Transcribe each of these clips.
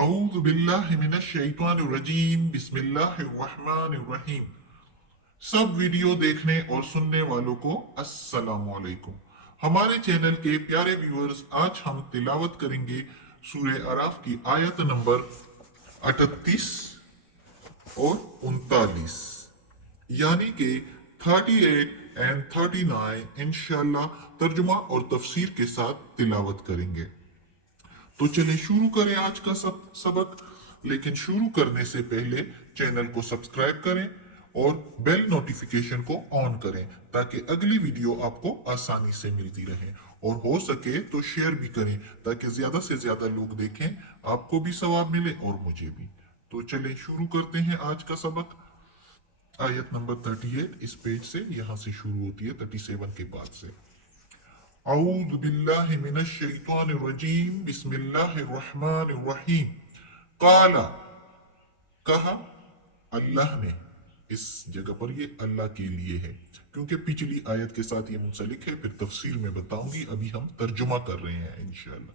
अऊज़ु बिल्लाहि मिनश शैतानिर रजीम बिस्मिल्लाहिर रहमानिर रहीम। सब वीडियो देखने और सुनने वालों को अस्सलामु अलैकुम। हमारे चैनल के प्यारे व्यूअर्स, आज हम तिलावत करेंगे सूरे अराफ की आयत नंबर 38 और 39, यानी कि 38 एंड 39 इंशाल्लाह तर्जुमा और तफसीर के साथ तिलावत करेंगे। तो चलिए शुरू करें आज का सबक। लेकिन शुरू करने से पहले चैनल को सब्सक्राइब करें और बेल नोटिफिकेशन को ऑन करें ताकि अगली वीडियो आपको आसानी से मिलती रहे, और हो सके तो शेयर भी करें ताकि ज्यादा से ज्यादा लोग देखें, आपको भी सवाब मिले और मुझे भी। तो चलिए शुरू करते हैं आज का सबक। आयत नंबर 38 इस पेज से, यहां से शुरू होती है 37 के बाद से। अऊज़ु बिल्लाहि मिनश शैतानिर रजीम बिस्मिल्लाहिर रहमानिर रहीम। काला, कहा, अल्लाह ने। इस जगह पर ये अल्लाह के लिए है क्योंकि पिछली आयत के साथ ये मुंसलिक है, फिर तफसीर में बताऊंगी, अभी हम तर्जुमा कर रहे हैं इंशाल्लाह।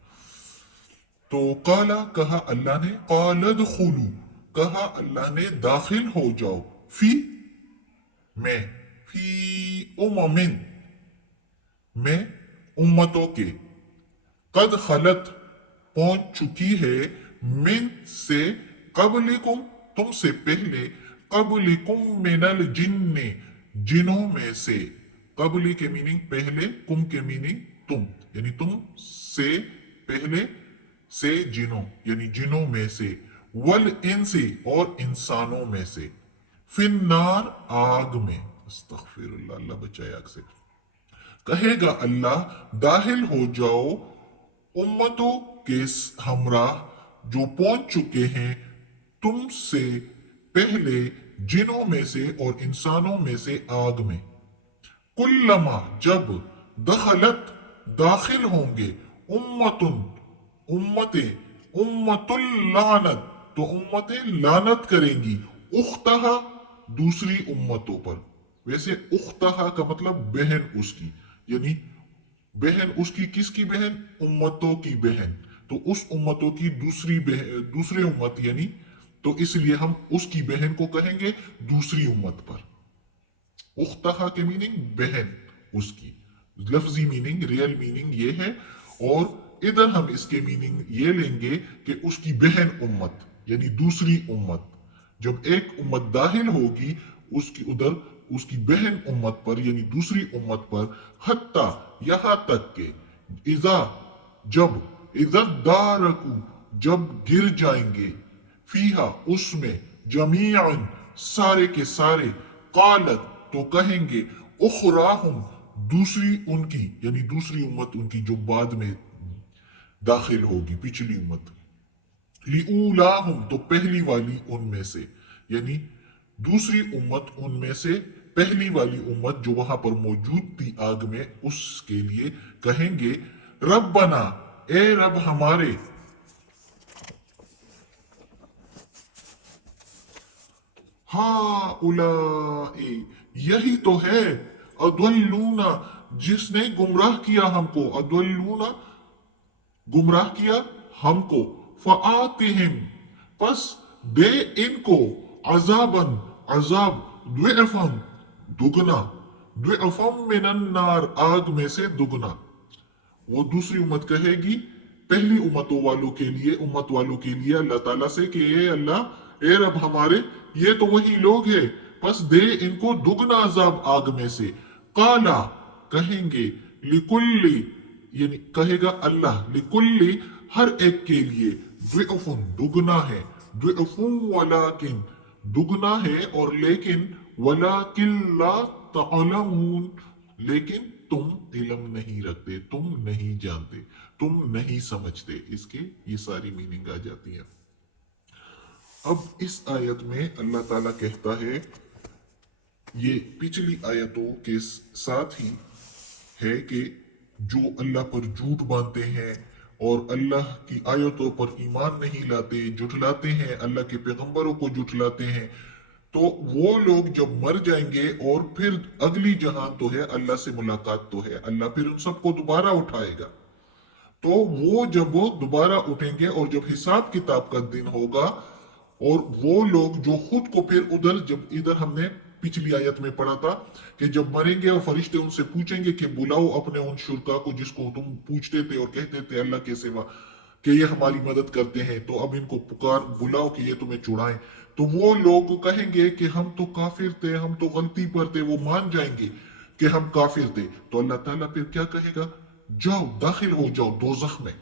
तो काला, कहा अल्लाह ने, काला दुखुलू, कहा अल्लाह ने, दाखिल हो जाओ, फी में, फी उममिन में, उम्मतों के, कद खलत पहुंच चुकी है, मिन से, कबलिकुम तुमसे पहले, कबलिकुम मिनल जिन्ने जिनों में से। कबली के मीनिंग पहले, कुम के मीनिंग तुम, यानी तुम से पहले, से जिनों यानी जिनों में से, वल इनसे और इंसानों में से, फिन्नार आग में। अस्तगफिरुल्लाह, अल्लाह बचाए आग से। कहेगा अल्लाह, दाखिल हो जाओ उम्मतों के हमरा जो पहुंच चुके हैं तुमसे पहले, जिनों में से और इंसानों में से, आग में। कुल्लमा जब, दखलत दाखिल होंगे, उम्मतुन उम्मतें, उम्मतुल लानत तो उम्मतें लानत करेंगी, उख्तहा दूसरी उम्मतों पर। वैसे उख्तहा का मतलब बहन उसकी, यानी बहन उसकी, किसकी बहन? उम्मतों की बहन। तो उस उम्मतों की दूसरी बहन, दूसरे उम्मत यानी, तो इसलिए हम उसकी बहन को कहेंगे दूसरी उम्मत पर। उख्तहा के मीनिंग बहन उसकी, लफ्जी मीनिंग, रियल मीनिंग ये है। और इधर हम इसके मीनिंग ये लेंगे कि उसकी बहन उम्मत यानी दूसरी उम्मत। जब एक उम्मत दाखिल होगी उसकी उधर उसकी बहन उम्मत पर यानी दूसरी उम्मत पर, हत्ता यहां तक के, इजा जब, इधर दारकू जब गिर जाएंगे, फीहा उसमें, जमीअन सारे के सारे, कालत तो कहेंगे, उखराहुम दूसरी उनकी यानी दूसरी उम्मत उनकी जो बाद में दाखिल होगी, पिछली उम्मत, लिऊलाहुम तो पहली वाली उनमें से, यानी दूसरी उम्मत उनमें से पहली वाली उम्मत जो वहां पर मौजूद थी आग में, उसके लिए कहेंगे, रब्बना ए रब हमारे, हा उलाए यही तो है, अदल्लूना जिसने गुमराह किया हमको, अदल्लूना गुमराह किया हमको, फ़आतिहिम पस दे इनको, अजाबन अजाब, द्विअफन दुगना, द्विअफम मिनन नार आग में से दुगना। वो दूसरी उम्मत कहेगी पहली उम्मतों वालों के लिए, उम्मत वालों के लिए अल्लाह ताला से कि ए अल्लाह, ए रब हमारे, ये तो वही लोग हैं, बस दे इनको दुगना अजाब आग में से। काला कहेंगे, लिकुल्ली यानी कहेगा अल्लाह, लिकुल्ली हर एक के लिए, द्विअफुन दुगना है, द्विअफुन वलाकिन दुगना है, और लेकिन, वलाकिन ला तअलमून लेकिन तुम इल्म नहीं रखते, तुम नहीं जानते, तुम नहीं समझते। इसके ये सारी मीनिंग आ जाती है। अब इस आयत में अल्लाह ताला कहता है, ये पिछली आयतों के साथ ही है कि जो अल्लाह पर झूठ बांधते हैं और अल्लाह की आयतों पर ईमान नहीं लाते, जुठलाते हैं, अल्लाह के पैगंबरों को जुठलाते हैं, तो वो लोग जब मर जाएंगे और फिर अगली जहां तो है, अल्लाह से मुलाकात तो है, अल्लाह फिर उन सबको दोबारा उठाएगा। तो वो जब वो दोबारा उठेंगे और जब हिसाब किताब का दिन होगा, और वो लोग जो खुद को फिर उधर, जब इधर हमने पिछली आयत में पढ़ा था कि जब मरेंगे और फरिश्ते उनसे पूछेंगे कि बुलाओ अपने उन शुरका को जिसको तुम पूछते थे और कहते थे अल्लाह के सिवा कि ये हमारी मदद करते हैं, तो अब इनको पुकार बुलाओ कि ये तुम्हें छुड़ाएं। तो वो लोग कहेंगे कि हम तो काफिर थे, हम तो गलती पर थे, वो मान जाएंगे कि हम काफिर थे। तो अल्लाह ताला फिर क्या कहेगा, जाओ दाखिल हो जाओ दोजख में,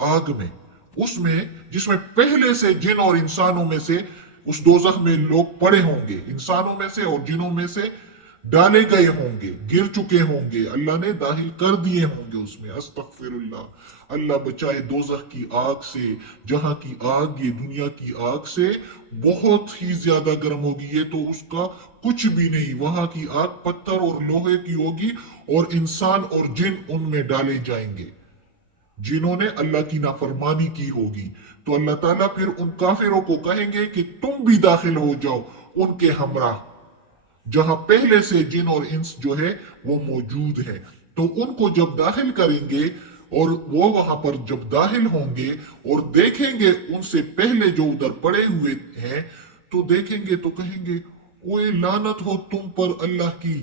आग में, उसमें जिसमें पहले से जिन और इंसानों में से उस दोजख में लोग पड़े होंगे, इंसानों में से और जिनों में से डाले गए होंगे, गिर चुके होंगे, अल्लाह ने दाखिल कर दिए होंगे उसमें। अस्तगफिरुल्लाह, अल्लाह बचाए दोजख की आग से, जहां की आग ये दुनिया की आग से बहुत ही ज्यादा गर्म होगी। ये तो उसका कुछ भी नहीं, वहां की आग पत्थर और लोहे की होगी और इंसान और जिन उनमें डाले जाएंगे जिन्होंने अल्लाह की नाफरमानी की होगी। तो अल्लाह ताला फिर उन काफिरों को कहेंगे कि तुम भी दाखिल हो जाओ उनके हमरा, जहां पहले से जिन और इंस जो है वो मौजूद है। तो उनको जब दाखिल करेंगे और वो वहां पर जब दाखिल होंगे और देखेंगे उनसे पहले जो उधर पड़े हुए हैं, तो देखेंगे तो कहेंगे ओए लानत हो तुम पर अल्लाह की,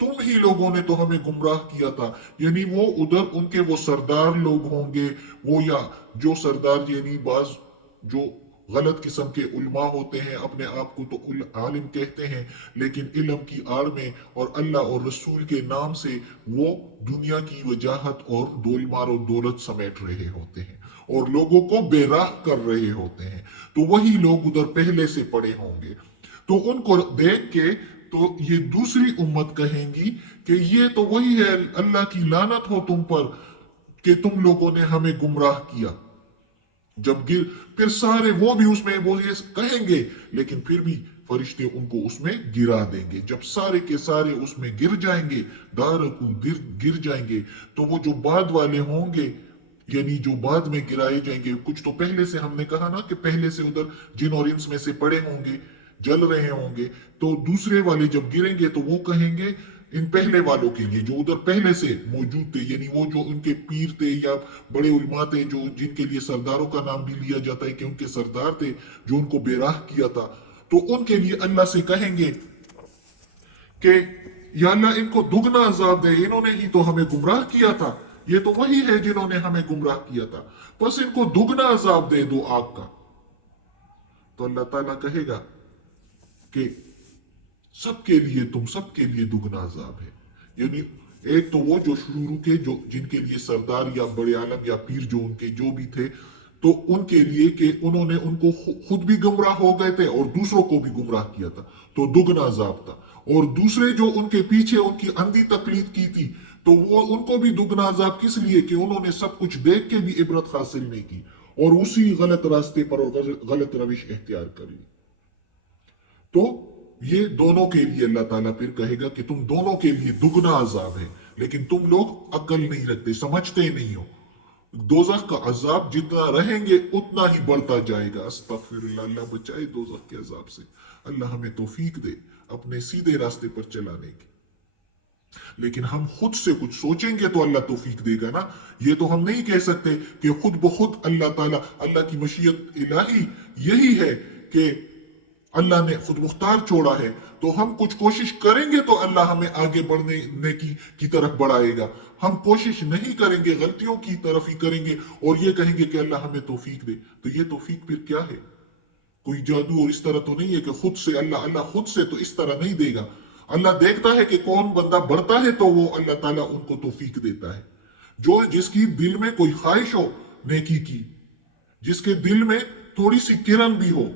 तुम ही लोगों ने तो हमें गुमराह किया था। यानी वो उधर उनके वो सरदार लोग होंगे, वो या जो सरदार यानी बाज जो गलत किस्म के उलमा होते हैं, अपने आप को तो आलिम कहते हैं, लेकिन इल्म की आड़ में और अल्लाह और रसूल के नाम से वो दुनिया की वजाहत और दोलमार और दौलत समेट रहे होते हैं और लोगों को बेराह कर रहे होते हैं। तो वही लोग उधर पहले से पड़े होंगे। तो उनको देख के तो ये दूसरी उम्मत कहेंगी कि ये तो वही है, अल्लाह की लानत हो तुम पर कि तुम लोगों ने हमें गुमराह किया। जब गिर फिर सारे वो भी उसमें वो ये कहेंगे, लेकिन फिर भी फरिश्ते उनको उसमें गिरा देंगे। जब सारे के सारे उसमें गिर जाएंगे, दारकू गिर जाएंगे, तो वो जो बाद वाले होंगे यानी जो बाद में गिराए जाएंगे, कुछ तो पहले से हमने कहा ना कि पहले से उधर जिन और इंस में से पड़े होंगे, जल रहे होंगे, तो दूसरे वाले जब गिरेंगे तो वो कहेंगे इन पहले वालों के लिए जो उधर पहले से मौजूद थे, यानी वो जो उनके पीर थे या बड़े उलमा थे, जो जिनके लिए सरदारों का नाम भी लिया जाता है कि उनके सरदार थे जो उनको बेराह किया था, तो उनके लिए अल्लाह से कहेंगे कि या अल्लाह इनको दुगना अजाब दे, इन्होंने ही तो हमें गुमराह किया था, ये तो वही है जिन्होंने हमें गुमराह किया था, बस इनको दुगना अजाब दे दो आग का। तो अल्लाह ताला कहेगा कि सबके लिए दुगना अजाब है। यानी एक तो वो जो शुरू के जो जिनके लिए सरदार या बड़े आलम या पीर जो उनके जो भी थे, तो उनके लिए कि उन्होंने उनको खुद भी गुमराह हो गए थे और दूसरों को भी गुमराह किया था, तो दुगना अजाब था। और दूसरे जो उनके पीछे उनकी अंधी तकलीद की थी, तो वो उनको भी दुगना अजाब किस लिए कि उन्होंने सब कुछ देख के भी इबरत हासिल नहीं की और उसी गलत रास्ते पर और गलत रविश इख्तियार कर ली। तो ये दोनों के लिए अल्लाह ताला फिर कहेगा कि तुम दोनों के लिए दुगना अजाब है, लेकिन तुम लोग अकल नहीं रखते, समझते नहीं हो। दोजख का अजाब जितना रहेंगे उतना ही बढ़ता जाएगा। अस्तगफिरुल्लाह, अल्लाह बचाए दोजख के अजाब से। अल्लाह हमें तौफीक दे अपने सीधे रास्ते पर चलाने की। लेकिन हम खुद से कुछ सोचेंगे तो अल्लाह तौफीक देगा ना। ये तो हम नहीं कह सकते कि खुद ब खुद अल्लाह ताला, अल्लाह की मशीयत इलाही यही है कि अल्लाह ने खुद मुख्तार छोड़ा है, तो हम कुछ कोशिश करेंगे तो अल्लाह हमें आगे बढ़ने की तरफ बढ़ाएगा। हम कोशिश नहीं करेंगे, गलतियों की तरफ ही करेंगे और ये कहेंगे कि अल्लाह हमें तौफीक दे, तो ये तौफीक फिर क्या है? कोई जादू और इस तरह तो नहीं है कि खुद से अल्लाह खुद से तो इस तरह नहीं देगा। अल्लाह देखता है कि कौन बंदा बढ़ता है तो वो अल्लाह ताला उनको तौफीक देता है। जो जिसकी दिल में कोई ख्वाहिश हो नेकी की, जिसके दिल में थोड़ी सी किरण भी हो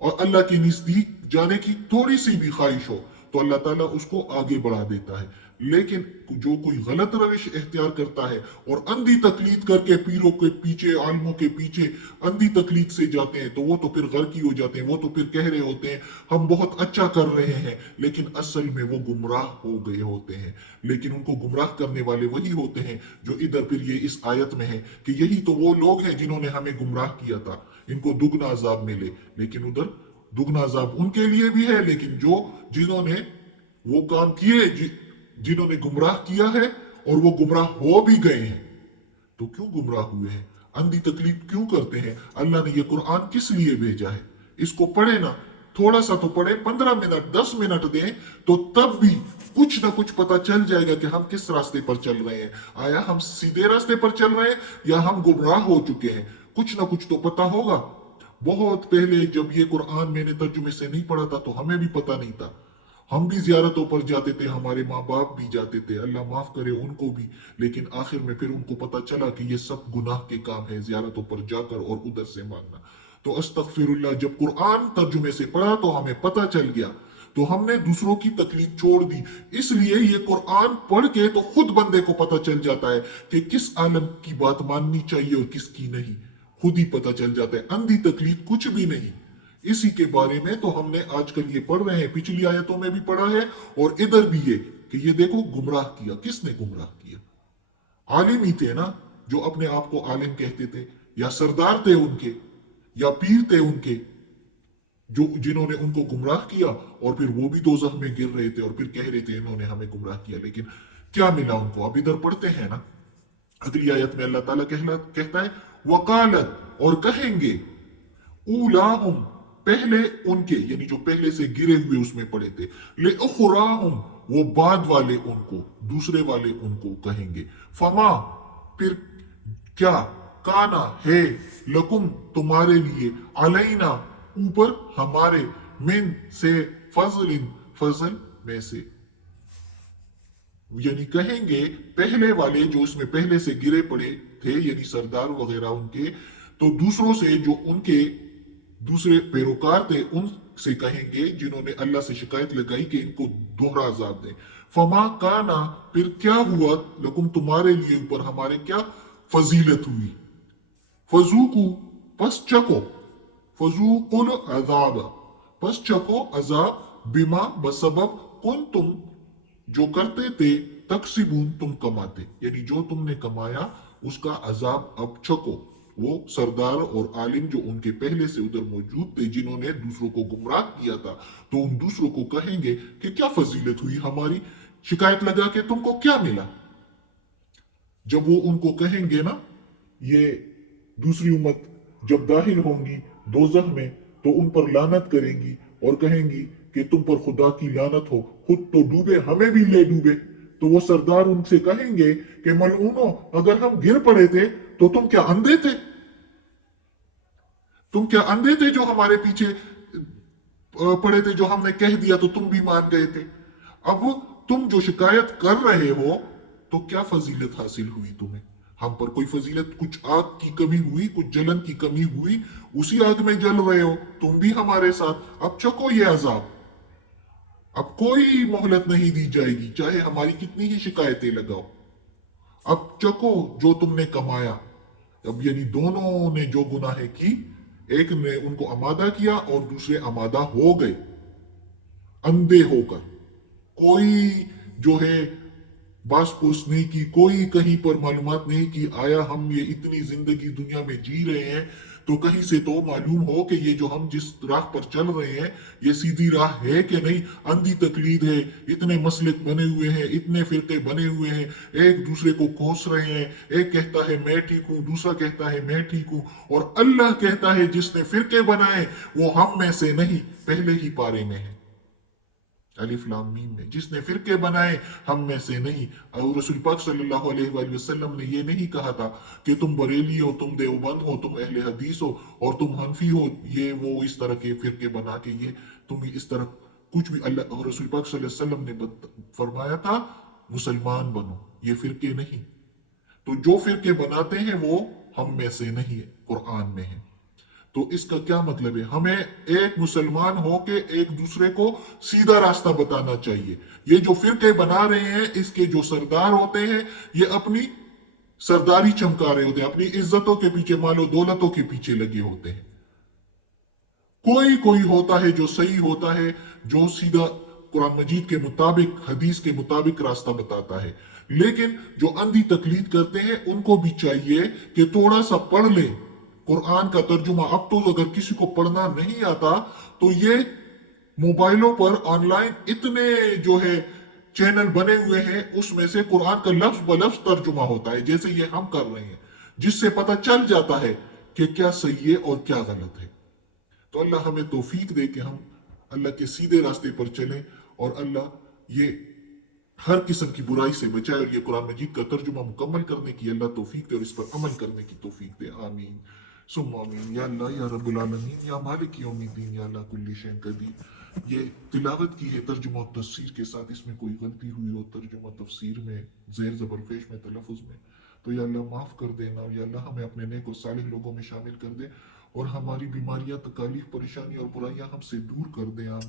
और अल्लाह के नजदीक जाने की थोड़ी सी भी ख्वाहिश हो, तो अल्लाह ताला उसको आगे बढ़ा देता है। लेकिन जो कोई गलत रविश इख्तियार करता है और अंधी तकलीद करके पीरों के पीछे, आलमों के पीछे अंधी तकलीद से जाते हैं, तो वो तो फिर गर्की हो जाते हैं। वो तो फिर कह रहे होते हैं हम बहुत अच्छा कर रहे हैं, लेकिन असल में वो गुमराह हो गए होते हैं। लेकिन उनको गुमराह करने वाले वही होते हैं जो इधर फिर ये इस आयत में है कि यही तो वो लोग हैं जिन्होंने हमें गुमराह किया था, इनको दुगना अजाब मिले। लेकिन उधर दुगना अजाब उनके लिए भी है, लेकिन जो जिन्होंने वो काम किए, जिन्होंने गुमराह किया है और वो गुमराह हो भी गए हैं, तो تو کیوں گمراہ ہوئے ہیں؟ اندھی تقلید کیوں کرتے ہیں؟ اللہ نے یہ قرآن کس لیے بھیجا ہے؟ اس کو پڑھے نا، تھوڑا سا تو پڑھے، 15 منٹ 10 منٹ دیں تو تب بھی کچھ نہ کچھ پتا چل جائے گا کہ ہم کس راستے پر چل رہے ہیں. آیا ہم سیدھے راستے پر چل رہے ہیں یا ہم گمراہ ہو چکے ہیں؟ کچھ نہ کچھ تو پتا ہوگا. بہت پہلے جب یہ قرآن میں نے ترجمے سے نہیں پڑھا تھا تو ہمیں بھی پتا نہیں تھا. ہم بھی زیارتوں پر جاتے تھے، ہمارے ماں باپ بھی جاتے تھے، اللہ معاف کرے ان کو بھی، لیکن آخر میں پھر ان کو پتا چلا کہ یہ سب گناہ کے کام ہے، زیارتوں پر جا کر اور ادھر سے مانگنا. تو استغفر اللہ، جب قرآن ترجمے سے پڑھا تو ہمیں پتا چل گیا، تو ہم نے دوسروں کی تکلیف چھوڑ دی. اس لیے یہ قرآن پڑھ کے تو خود بندے کو پتا چل جاتا ہے کہ کس عالم کی بات ماننی چاہیے اور کس کی نہیں. خود ہی پتا چل جاتا ہے. اندھی تکلیف کچھ بھی نہیں. اسی کے بارے میں تو ہم نے آج کل یہ پڑھ رہے ہیں، پچھلی آیتوں میں بھی پڑھا ہے اور ادھر بھی یہ کہ یہ دیکھو گمراہ کیا. کس نے گمراہ کیا؟ عالم ہی تھے نا، جو اپنے آپ کو عالم کہتے تھے، یا سردار تھے ان کے، یا پیر تھے ان کے، جنہوں نے ان کو گمراہ کیا، اور پھر وہ بھی دوزخ میں گر رہے تھے اور پھر کہہ رہے تھے انہوں نے ہمیں گمراہ کیا. لیکن کیا ملا ان کو؟ اب ادھر پڑھتے ہیں نا، اگلی آیت میں اللہ تعالیٰ کہتا ہے وقالت، اور کہیں گے، اولاہم، پہلے ان کے، یعنی جو پہلے سے گرے ہوئے اس میں پڑے تھے، لأخراہم، وہ بعد والے ان کو، دوسرے والے ان کو کہیں گے، فما، پھر کیا، کانا، ہے، لکم، تمہارے لیے، علینا، اوپر ہمارے، من، سے، فضل، فضل میں سے. یعنی کہیں گے پہلے والے جو اس میں پہلے سے گرے پڑے تھے، یعنی سردار وغیرہ ان کے، تو دوسروں سے جو ان کے دوسرے پیروکار تھے ان سے کہیں گے جنہوں نے اللہ سے شکایت لگائی کہ ان کو دوہرا عذاب دیں. فما کانا، پھر کیا ہوا، لکم، تمہارے لیے، اوپر ہمارے کیا فضیلت ہوئی، فذوقوا، پس چکو، فذوقوا العذاب، پس چکو عذاب، بما، بسبب، کنتم، جو کرتے تھے، تکسبون، تم کماتے، یعنی جو تم نے کمایا اس کا عذاب اب چکو. وہ سردار اور عالم جو ان کے پہلے سے ادھر موجود تھے جنہوں نے دوسروں کو گمراہ کیا تھا، تو ان دوسروں کو کہیں گے کہ کیا فضیلت ہوئی ہماری، شکایت لگا کہ تم کو کیا ملا. جب وہ ان کو کہیں گے نا، یہ دوسری امت جب داخل ہوں گی دوزخ میں تو ان پر لعنت کریں گی اور کہیں گی کہ تم پر خدا کی لعنت ہو، خود تو ڈوبے، ہمیں بھی لے ڈوبے. تو وہ سردار ان سے کہیں گے کہ ملعونو، اگر ہم گر پڑے تھے تو تم کیا اندھے تھے؟ تم کیا اندھے تھے جو ہمارے پیچھے پڑے تھے، جو ہم نے کہہ دیا تو تم بھی مان گئے تھے؟ اب تم جو شکایت کر رہے ہو تو کیا فضیلت حاصل ہوئی تمہیں؟ ہم پر کوئی فضیلت، کچھ آگ کی کمی ہوئی، کچھ جلن کی کمی ہوئی؟ اسی آگ میں جل رہے ہو تم بھی ہمارے ساتھ. اب چکو یہ عذاب، اب کوئی مہلت نہیں دی جائے گی، چاہے ہماری کتنی ہی شکایتیں لگاؤ. اب چکو جو تم نے کمایا. اب یعنی دونوں نے جو گناہ کی، ایک نے ان کو آمادہ کیا اور دوسرے آمادہ ہو گئے اندھے ہو کر. کوئی جو ہے باس پوس نہیں کی، کوئی کہیں پر معلومات نہیں کی. آیا ہم یہ اتنی زندگی دنیا میں جی رہے ہیں تو کہیں سے تو معلوم ہو کہ یہ جو ہم جس راہ پر چل رہے ہیں یہ سیدھی راہ ہے کہ نہیں. اندھی تقلید ہے، اتنے مسلک بنے ہوئے ہیں، اتنے فرقے بنے ہوئے ہیں، ایک دوسرے کو کوس رہے ہیں. ایک کہتا ہے میں ٹھیک ہوں، دوسرا کہتا ہے میں ٹھیک ہوں، اور اللہ کہتا ہے جس نے فرقے بنائے وہ ہم میں سے نہیں، پہلے ہی پارے میں ہے. الف لام میم میں جس نے فرقے بنائے ہم میں سے نہیں. اور رسول پاک صلی اللہ علیہ وآلہ وسلم نے یہ نہیں کہا تھا کہ تم بریلی ہو، تم دیوبند ہو، تم اہل حدیث ہو اور تم حنفی ہو، یہ وہ اس طرح کے فرقے بنا کے یہ تم اس طرح کچھ بھی. اللہ اور رسول پاک صلی اللہ علیہ وسلم نے فرمایا تھا مسلمان بنو، یہ فرقے نہیں. تو جو فرقے بناتے ہیں وہ ہم میں سے نہیں، قرآن میں ہے. تو اس کا کیا مطلب ہے؟ ہمیں ایک مسلمان ہو کے ایک دوسرے کو سیدھا راستہ بتانا چاہیے. یہ جو فرقے بنا رہے ہیں اس کے جو سردار ہوتے ہیں یہ اپنی سرداری چمکا رہے ہوتے ہیں، اپنی عزتوں کے پیچھے، مال و دولتوں کے پیچھے لگے ہوتے ہیں. کوئی ہوتا ہے جو صحیح ہوتا ہے، جو سیدھا قرآن مجید کے مطابق، حدیث کے مطابق راستہ بتاتا ہے. لیکن جو اندھی تقلید کرتے ہیں ان کو بھی چاہیے کہ تھوڑا سا پڑھ لیں قرآن کا ترجمہ. اب تو اگر کسی کو پڑھنا نہیں آتا تو یہ موبائلوں پر آن لائن اتنے جو ہے چینل بنے ہوئے ہیں، اس میں سے قرآن کا لفظ بلفظ ترجمہ ہوتا ہے، جیسے یہ ہم کر رہے ہیں. جس سے پتہ چل جاتا ہے کہ کیا صحیح ہے اور کیا غلط ہے۔ تو اللہ ہمیں توفیق دے کہ ہم اللہ کے سیدھے راستے پر چلیں، اور اللہ یہ ہر قسم کی برائی سے بچائے، اور یہ قرآن مجید کا ترجمہ مکمل کرنے کی اللہ توفیق دے اور اس پر عمل کرنے کی توفیق دے، آمین ثم آمین۔ یا اللہ یا رب العالمین یا مالک یوم الدین یا اللہ کل شیء قدیر، یہ تلاوت کی ہے ترجمہ و تفسیر کے ساتھ، اس میں کوئی غلطی ہوئی ہو ترجمہ تفسیر میں، زیر زبر پیش میں، تلفظ میں، تو یا اللہ معاف کر دینا، یا اللہ ہمیں اپنے نیک و صالح لوگوں میں شامل کر دے، اور ہماری بیماریاں، تکالیف، پریشانی اور برائیاں ہم سے دور کر دے، آمین۔